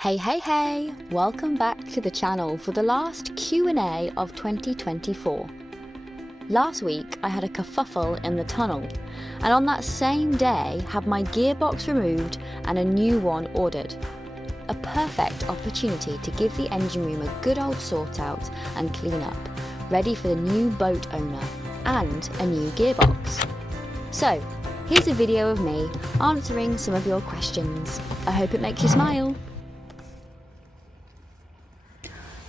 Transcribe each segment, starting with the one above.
Hey, welcome back to the channel for the last Q&A of 2024. Last week I had a kerfuffle in the tunnel, and on that same day had my gearbox removed and a new one ordered. A perfect opportunity to give the engine room a good old sort out and clean up, ready for the new boat owner and a new gearbox. So, here's a video of me answering some of your questions. I hope it makes you smile.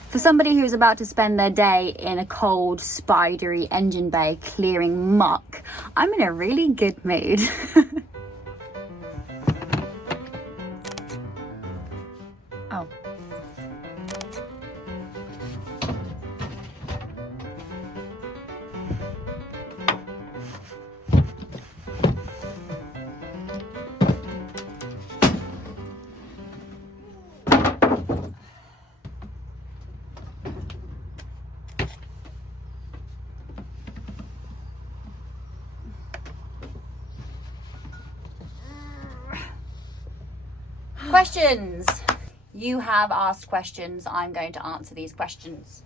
For somebody who's about to spend their day in a cold, spidery engine bay clearing muck, I'm in a really good mood. Oh. Questions. You have asked questions. I'm going to answer these questions.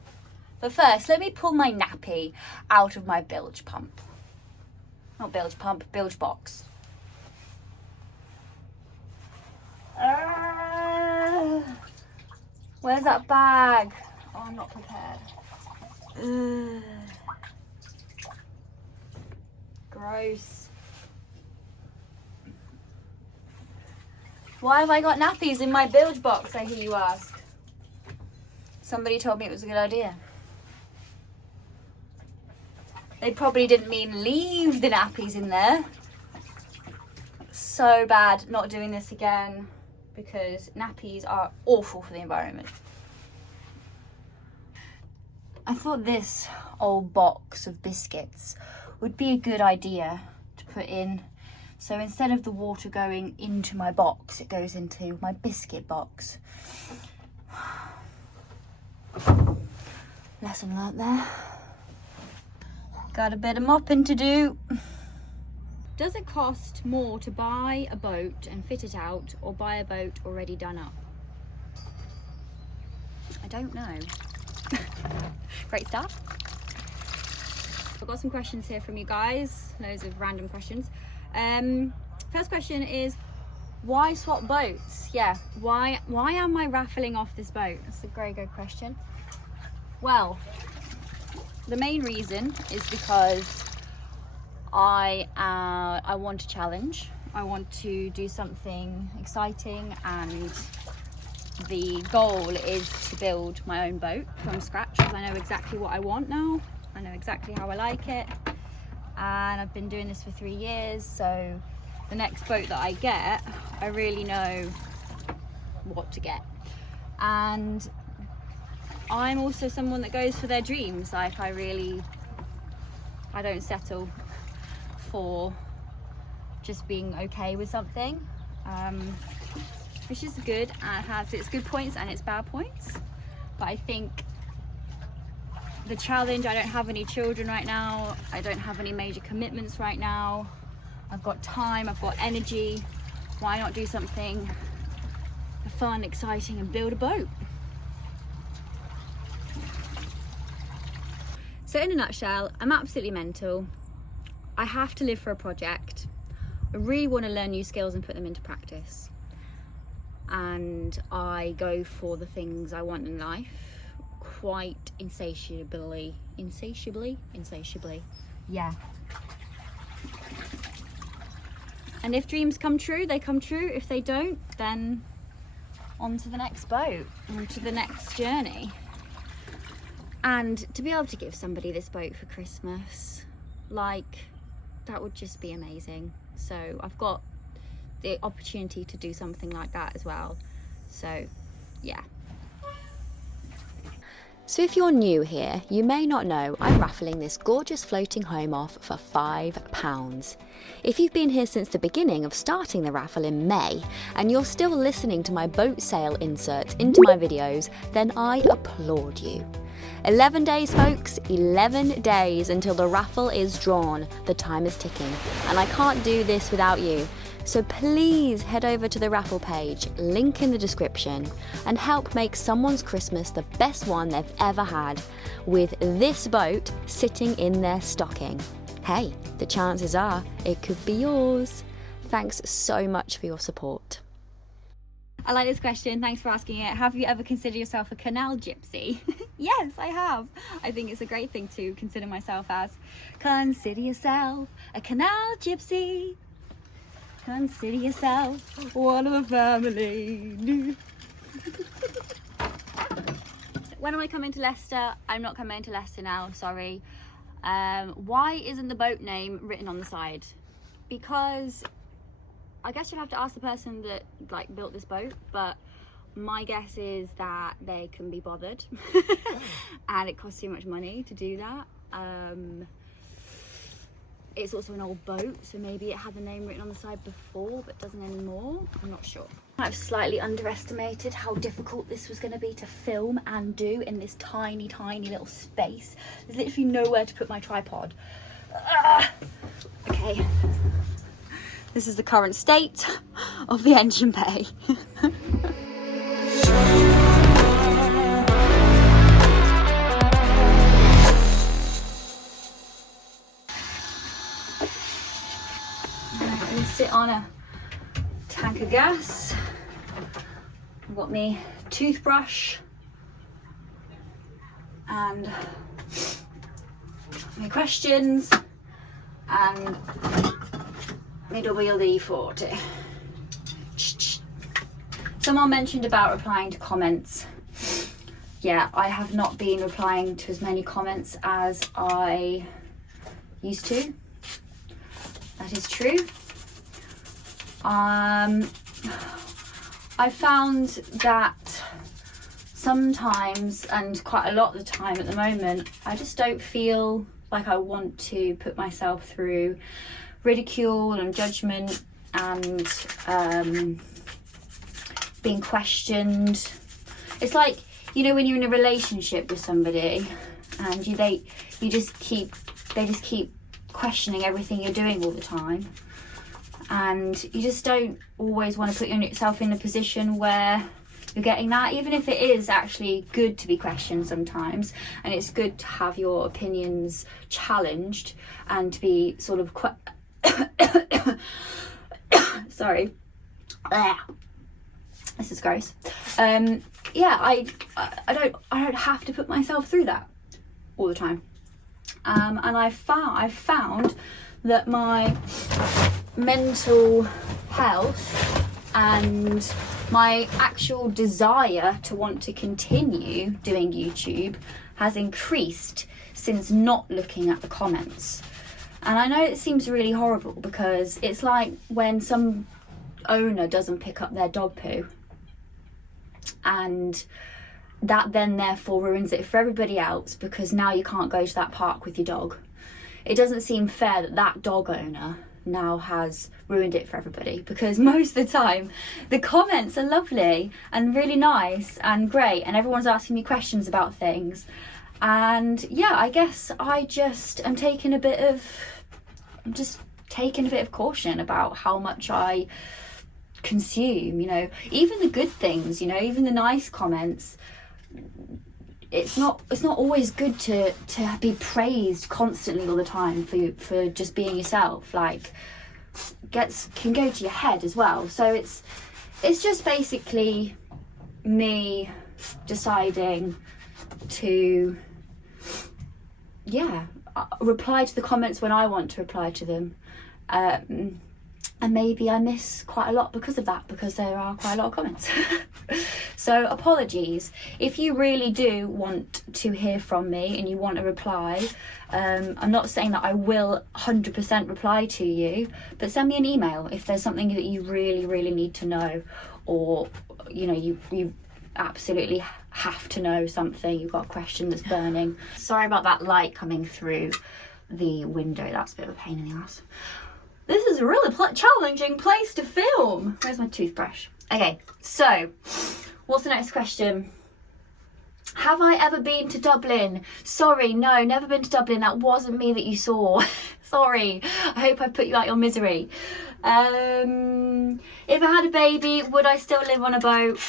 But first, let me pull my nappy out of my bilge pump. Not bilge pump, bilge box. Where's that bag? Oh, I'm not prepared. Gross. Why have I got nappies in my bilge box, I hear you ask? Somebody told me it was a good idea. They probably didn't mean leave the nappies in there. So bad, not doing this again, because nappies are awful for the environment. I thought this old box of biscuits would be a good idea to put in. So instead of the water going into my box, it goes into my biscuit box. Lesson learnt there. Got a bit of mopping to do. Does it cost more to buy a boat and fit it out, or buy a boat already done up? I don't know. Great start. I've got some questions here from you guys, loads of random questions. First question is, why swap boats? Yeah, why am I raffling off this boat? That's a very good question. Well, the main reason is because I want a challenge. I want to do something exciting, and the goal is to build my own boat from scratch, because I know exactly what I want now. I know exactly how I like it. And I've been doing this for 3 years, so the next boat that I get, I really know what to get. And I'm also someone that goes for their dreams. Like, I don't settle for just being okay with something, which is good and has its good points and its bad points. But I think the challenge, I don't have any children right now, I don't have any major commitments right now, I've got time, I've got energy. Why not do something fun, exciting, and build a boat? So in a nutshell, I'm absolutely mental. I have to live for a project. I really want to learn new skills and put them into practice. And I go for the things I want in life quite insatiably, yeah. And if dreams come true, they come true. If they don't, then on to the next boat, on to the next journey. And to be able to give somebody this boat for Christmas, like, that would just be amazing. So I've got the opportunity to do something like that as well. So yeah. So if you're new here, you may not know I'm raffling this gorgeous floating home off for £5. If you've been here since the beginning of starting the raffle in May, and you're still listening to my boat sale inserts into my videos, then I applaud you. 11 days, folks, 11 days until the raffle is drawn. The time is ticking, and I can't do this without you. So please head over to the raffle page, link in the description, and help make someone's Christmas the best one they've ever had with this boat sitting in their stocking. Hey, the chances are it could be yours. Thanks so much for your support. I like this question. Thanks for asking it. Have you ever considered yourself a canal gypsy? Yes, I have. I think it's a great thing to consider myself as. Consider yourself a canal gypsy. Consider yourself one of the family. When am I coming to Leicester? I'm not coming to Leicester now, sorry. Why isn't the boat name written on the side? Because I guess you'll have to ask the person that like built this boat, but my guess is that they couldn't be bothered and it costs too much money to do that. It's also an old boat, so maybe it had the name written on the side before but doesn't anymore. I'm not sure. I've slightly underestimated how difficult this was going to be to film and do in this tiny little space. There's literally nowhere to put my tripod. Okay. This is the current state of the engine bay. I'm gonna sit on a tank of gas. I've got my toothbrush and my questions and my WD-40. Someone mentioned about replying to comments. Yeah, I have not been replying to as many comments as I used to. That is true. I found that sometimes, and quite a lot of the time at the moment, I just don't feel like I want to put myself through ridicule and judgment and being questioned. It's like, you know, when you're in a relationship with somebody and they just keep questioning everything you're doing all the time, and you just don't always want to put yourself in a position where you're getting that, even if it is actually good to be questioned sometimes, and it's good to have your opinions challenged and to be sort of sorry, this is gross. Yeah, I don't have to put myself through that all the time. And I've found that my mental health and my actual desire to want to continue doing YouTube has increased since not looking at the comments. And I know it seems really horrible, because it's like when some owner doesn't pick up their dog poo, and that then therefore ruins it for everybody else, because now you can't go to that park with your dog. It doesn't seem fair that that dog owner now has ruined it for everybody, because most of the time the comments are lovely and really nice and great, and everyone's asking me questions about things. And yeah, I guess I just am taking a bit of caution about how much I consume, you know, even the good things, you know, even the nice comments. It's not always good to be praised constantly all the time for just being yourself. Like, can go to your head as well. So it's just basically me deciding to reply to the comments when I want to reply to them. And maybe I miss quite a lot because of that, because there are quite a lot of comments. So apologies. If you really do want to hear from me and you want a reply, I'm not saying that I will 100% reply to you, but send me an email if there's something that you really need to know, or you know, you absolutely have to know something, you've got a question that's burning. Sorry about that light coming through the window, that's a bit of a pain in the ass. This is a really challenging place to film. Where's my toothbrush? Okay, so what's the next question? Have I ever been to Dublin? Sorry, no, never been to Dublin. That wasn't me that you saw. Sorry. I hope I put you out your misery. If I had a baby, would I still live on a boat?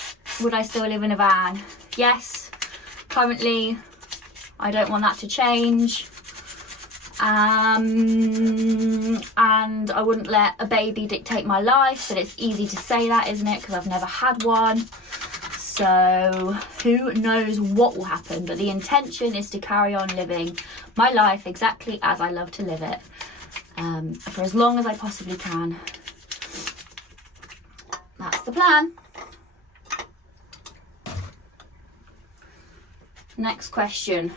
Would I still live in a van? Yes. Currently, I don't want that to change. And I wouldn't let a baby dictate my life, but it's easy to say that, isn't it? Because I've never had one. So who knows what will happen, but the intention is to carry on living my life exactly as I love to live it, for as long as I possibly can. That's the plan. Next question.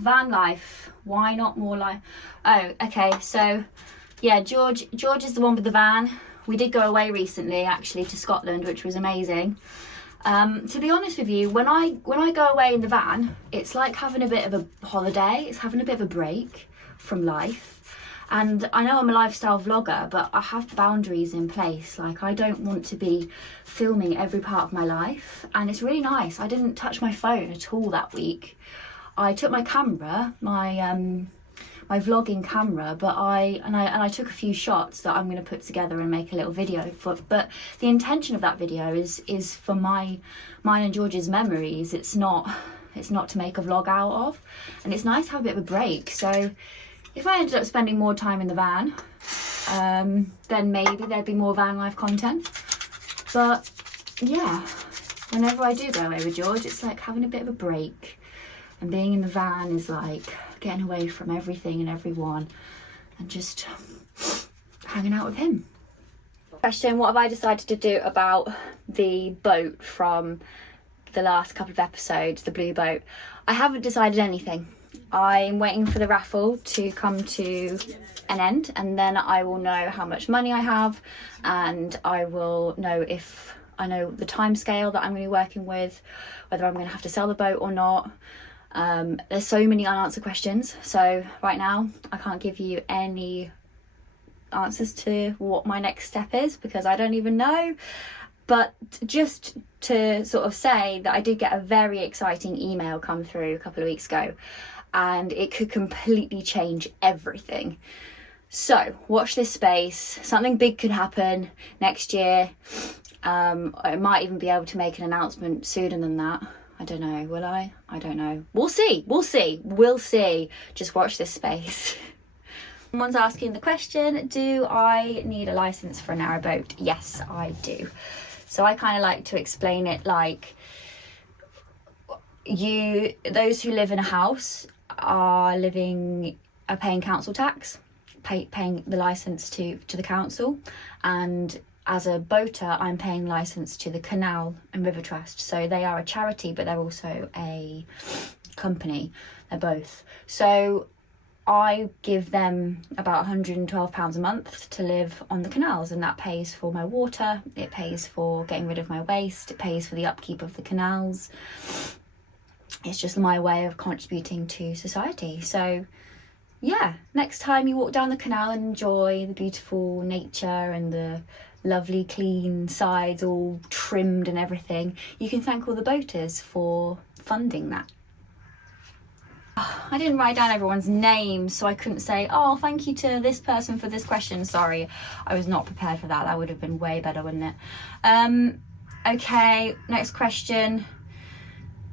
Van life. Why not more life? Oh, okay. So, yeah, George is the one with the van. We did go away recently, actually, to Scotland, which was amazing. To be honest with you, when I go away in the van, it's like having a bit of a holiday. It's having a bit of a break from life. And I know I'm a lifestyle vlogger, but I have boundaries in place. Like, I don't want to be filming every part of my life. And it's really nice. I didn't touch my phone at all that week. I took my camera, my vlogging camera, but I took a few shots that I'm going to put together and make a little video for. But the intention of that video is for mine and George's memories. It's not to make a vlog out of, and it's nice to have a bit of a break. So if I ended up spending more time in the van, then maybe there'd be more van life content. But yeah, whenever I do go away with George, it's like having a bit of a break. And being in the van is like getting away from everything and everyone and just hanging out with him. Question, what have I decided to do about the boat from the last couple of episodes, the blue boat? I haven't decided anything. I'm waiting for the raffle to come to an end, and then I will know how much money I have, and I will know if I know the time scale that I'm going to be working with, whether I'm going to have to sell the boat or not. There's so many unanswered questions, so right now I can't give you any answers to what my next step is, because I don't even know. But just to sort of say that I did get a very exciting email come through a couple of weeks ago, and it could completely change everything. So watch this space. Something big could happen next year. I might even be able to make an announcement sooner than that. I don't know, will I? I don't know. We'll see. Just watch this space. Someone's asking the question, do I need a license for a narrowboat? Yes, I do. So I kind of like to explain it like those who live in a house are paying council tax, paying the license to the council, and as a boater, I'm paying license to the Canal and River Trust. So they are a charity, but they're also a company. They're both. So I give them about £112 a month to live on the canals, and that pays for my water, it pays for getting rid of my waste, it pays for the upkeep of the canals. It's just my way of contributing to society. So yeah, next time you walk down the canal and enjoy the beautiful nature and the lovely clean sides all trimmed and everything, you can thank all the boaters for funding that. I didn't write down everyone's names, so I couldn't say, oh, thank you to this person for this question. Sorry, I was not prepared for that. That would have been way better, wouldn't it? Okay, next question.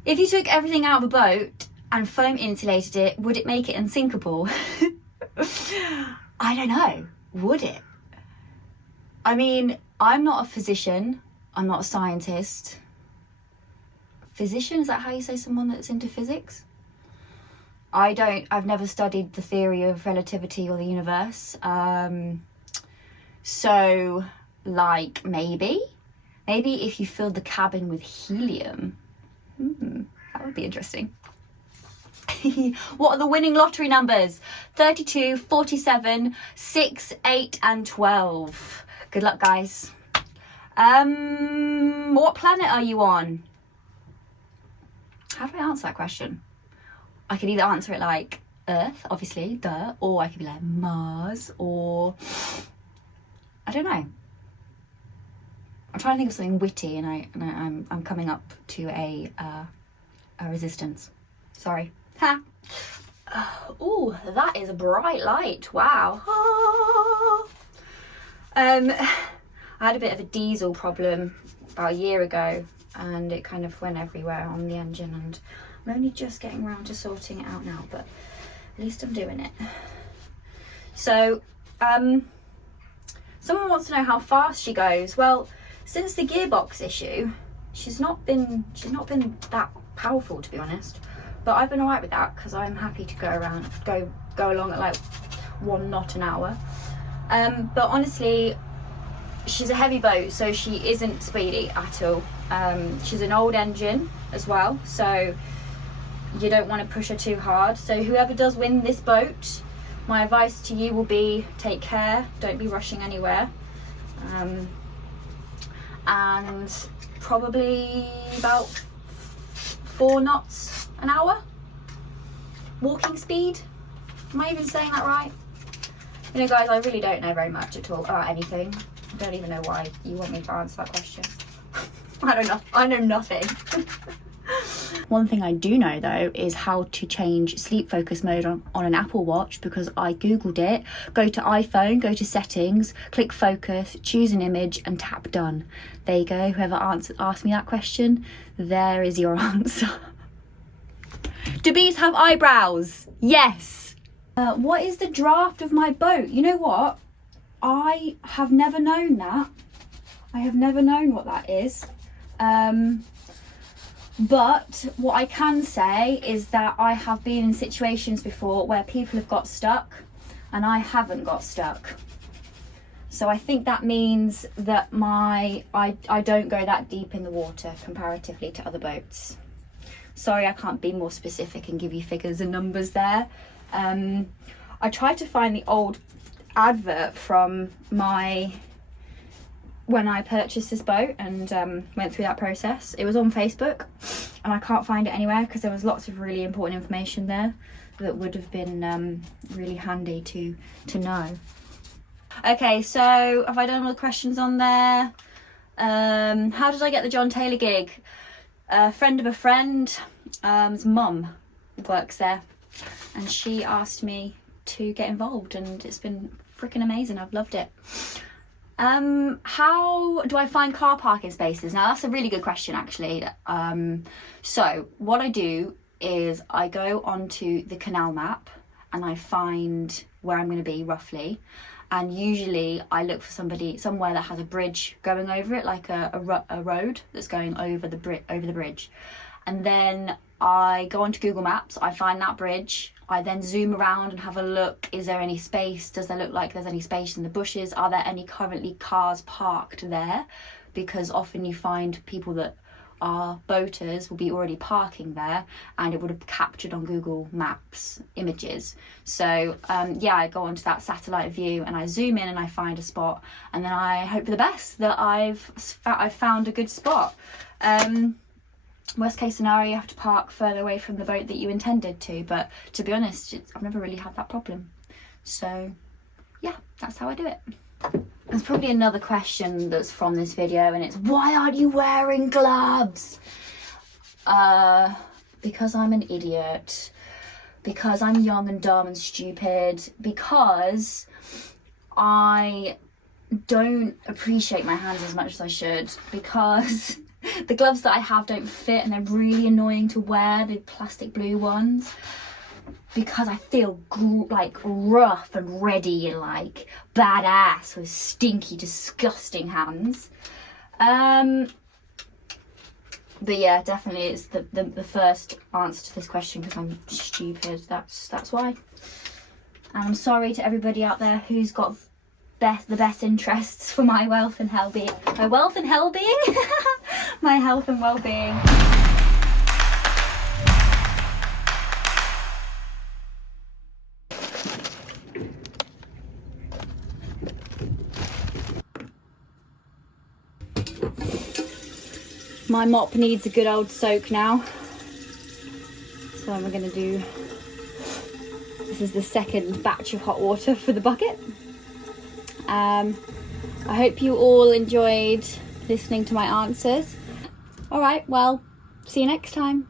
If you took everything out of a boat and foam insulated it, would it make it unsinkable? I don't know. Would it? I mean, I'm not a physician. I'm not a scientist. Physician? Is that how you say someone that's into physics? I've never studied the theory of relativity or the universe. So, like, maybe if you filled the cabin with helium, that would be interesting. What are the winning lottery numbers? 32, 47, 6, 8, and 12. Good luck, guys. What planet are you on? How do I answer that question? I could either answer it like Earth, obviously, duh, or I could be like Mars, or I don't know. I'm trying to think of something witty, and I'm coming up to a resistance. Sorry. Ha. Oh, that is a bright light. Wow. I had a bit of a diesel problem about a year ago, and it kind of went everywhere on the engine, and I'm only just getting around to sorting it out now, but at least I'm doing it. So someone wants to know how fast she goes. Well, since the gearbox issue, she's not been that powerful, to be honest, but I've been alright with that because I'm happy to go along at like 1 knot an hour. But honestly, she's a heavy boat, so she isn't speedy at all. She's an old engine as well, so you don't want to push her too hard. So whoever does win this boat, my advice to you will be take care, don't be rushing anywhere, and probably about 4 knots an hour walking speed. Am I even saying that right? You know, guys, I really don't know very much at all about anything. I don't even know why you want me to answer that question. I know nothing. One thing I do know though is how to change sleep focus mode on an Apple Watch, because I googled it. Go to iPhone, go to settings, click focus, choose an image and tap done. There you go. Whoever asked me that question, there is your answer. Do bees have eyebrows? Yes. What is the draft of my boat? You know what? I have never known that. I have never known what that is. But what I can say is that I have been in situations before where people have got stuck and I haven't got stuck. So I think that means that I don't go that deep in the water comparatively to other boats. Sorry, I can't be more specific and give you figures and numbers there. I tried to find the old advert from when I purchased this boat and went through that process. It was on Facebook and I can't find it anywhere because there was lots of really important information there that would have been really handy to know. Okay, so have I done all the questions on there? How did I get the John Taylor gig? A friend of a friend's mum works there and she asked me to get involved and it's been freaking amazing. I've loved it. How do I find car parking spaces? Now that's a really good question actually. So what I do is I go onto the canal map and I find where I'm going to be roughly, and usually I look for somewhere that has a bridge going over it, like a road that's going over the bridge, and then I go onto Google Maps, I find that bridge, I then zoom around and have a look. Is there any space? Does there look like there's any space in the bushes? Are there any currently cars parked there? Because often you find people that are boaters will be already parking there and it would have captured on Google Maps images. So yeah, I go onto that satellite view and I zoom in and I find a spot, and then I hope for the best that I've found a good spot. Worst case scenario, you have to park further away from the boat that you intended to, but to be honest, I've never really had that problem. So yeah, that's how I do it. There's probably another question that's from this video and it's, why aren't you wearing gloves? Because I'm an idiot, because I'm young and dumb and stupid, because I don't appreciate my hands as much as I should, because the gloves that I have don't fit and they're really annoying to wear, the plastic blue ones, because I feel like rough and ready and like badass with stinky, disgusting hands. But yeah, definitely it's the first answer to this question, because I'm stupid. That's why. And I'm sorry to everybody out there who's got the best interests for my wealth and well-being. My wealth and well-being? My health and well-being. My mop needs a good old soak now. So I'm going to do, this is the second batch of hot water for the bucket. I hope you all enjoyed listening to my answers. All right, well, see you next time.